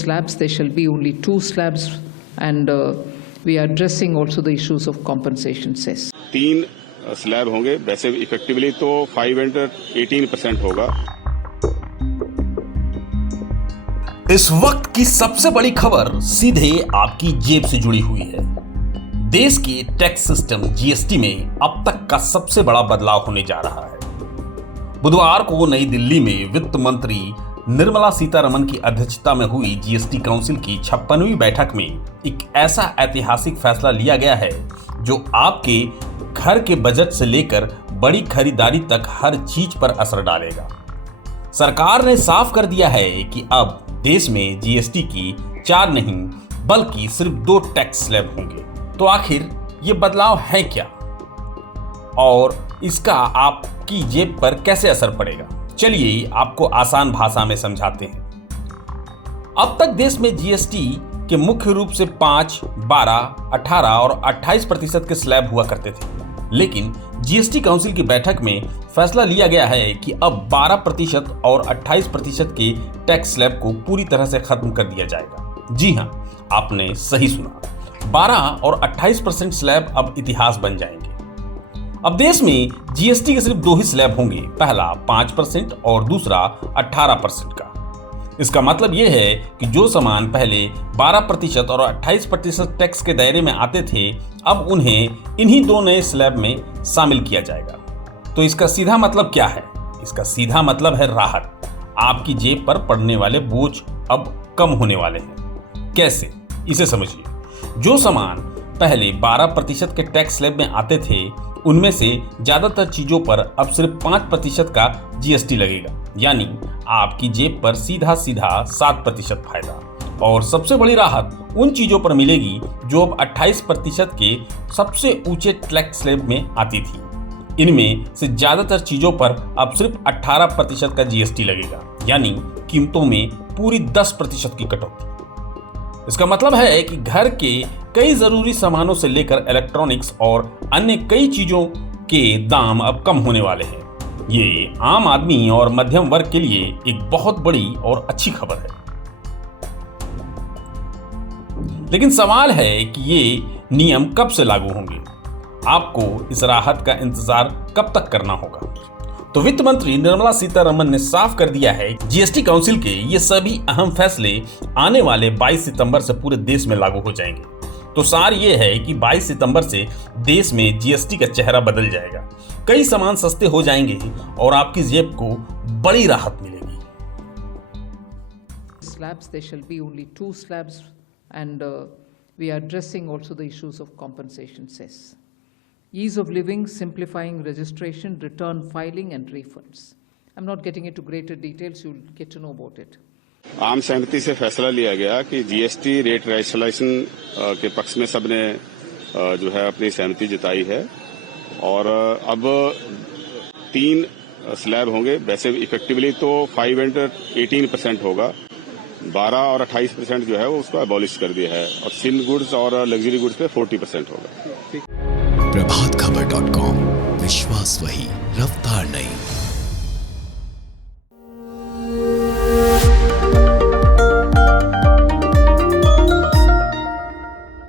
slabs, there shall be only 2 slabs, and we are addressing also the issues of compensation cess. 3 slab होंगे, वैसे effectively तो 5 and 18% होगा। इस वक्त की सबसे बड़ी खबर सीधे आपकी जेब से जुड़ी हुई है। देश के टैक्स सिस्टम जीएसटी में अब तक का सबसे बड़ा बदलाव होने जा रहा है। बुधवार को नई दिल्ली में वित्त मंत्री निर्मला सीतारमण की अध्यक्षता में हुई जीएसटी काउंसिल की 56वीं बैठक में एक ऐसा ऐतिहासिक फैसला लिया गया है जो आपके घर के बजट से लेकर बड़ी खरीदारी तक हर चीज पर असर डालेगा। सरकार ने साफ कर दिया है कि अब देश में जीएसटी की 4 नहीं बल्कि सिर्फ 2 टैक्स स्लैब होंगे। तो आखिर ये बदलाव है क्या और इसका आपकी जेब पर कैसे असर पड़ेगा? चलिए आपको आसान भाषा में समझाते हैं। अब तक देश में जीएसटी के मुख्य रूप से 5, 12, 18 और 28% के स्लैब हुआ करते थे, लेकिन जीएसटी काउंसिल की बैठक में फैसला लिया गया है कि अब 12% और 28% के टैक्स स्लैब को पूरी तरह से खत्म कर दिया जाएगा। जी हां, आपने सही सुना, 12 और 28% स्लैब अब इतिहास बन जाएंगे। अब देश में जीएसटी के सिर्फ 2 ही स्लैब होंगे, पहला 5% और दूसरा 18% का। इसका मतलब यह है कि जो सामान पहले 12% और 28% टैक्स के दायरे में आते थे, अब उन्हें इन्हीं 2 नए स्लैब में शामिल किया जाएगा। तो इसका सीधा मतलब क्या है? इसका सीधा मतलब है राहत। आपकी जेब पर पड़ने वाले बोझ अब कम होने वाले हैं। कैसे? इसे समझिए। जो सामान पहले 12% के टैक्स स्लैब में आते थे, उनमें से ज्यादातर चीजों पर अब सिर्फ 5% का जीएसटी लगेगा, यानी आपकी जेब पर सीधा 7% फायदा। और सबसे बड़ी राहत उन चीजों पर मिलेगी जो अब 28% के सबसे ऊंचे टैक्स स्लैब में आती थी। इनमें से ज्यादातर चीजों पर अब सिर्फ 18% का जीएसटी लगेगा, यानी कीमतों में पूरी 10% की कटौती। इसका मतलब है कि घर के कई जरूरी सामानों से लेकर इलेक्ट्रॉनिक्स और अन्य कई चीजों के दाम अब कम होने वाले हैं। ये आम आदमी और मध्यम वर्ग के लिए एक बहुत बड़ी और अच्छी खबर है। लेकिन सवाल है कि ये नियम कब से लागू होंगे? आपको इस राहत का इंतजार कब तक करना होगा? तो वित्त मंत्री निर्मला सीतारमण ने साफ कर दिया है कि जीएसटी काउंसिल के ये सभी अहम फैसले आने वाले 22 सितंबर से पूरे देश में लागू हो जाएंगे। तो सार ये है कि 22 सितंबर से देश में जीएसटी का चेहरा बदल जाएगा। कई सामान सस्ते हो जाएंगे और आपकी जेब को बड़ी राहत मिलेगी। Slabs, there shall be only 2 slabs, and we are addressing also the issues of compensation cess. Ease of living, simplifying registration, return filing and refunds. I'm not getting into greater details, you'll get to know about it. आम सहमति से फैसला लिया गया कि GST rate rationalisation के पक्ष में सबने जो है अपनी सहमति जताई है और अब 3 स्लैब होंगे, वैसे इफेक्टिवली तो 5 and 18% होगा। 12 और 28% जो है वो उसको अबॉलिश कर दिया है और सिल गुड्स और लग्जरी गुड्स पे 40% होगा। प्रभातखबर.com, विश्वास वही, रफ्तार नहीं।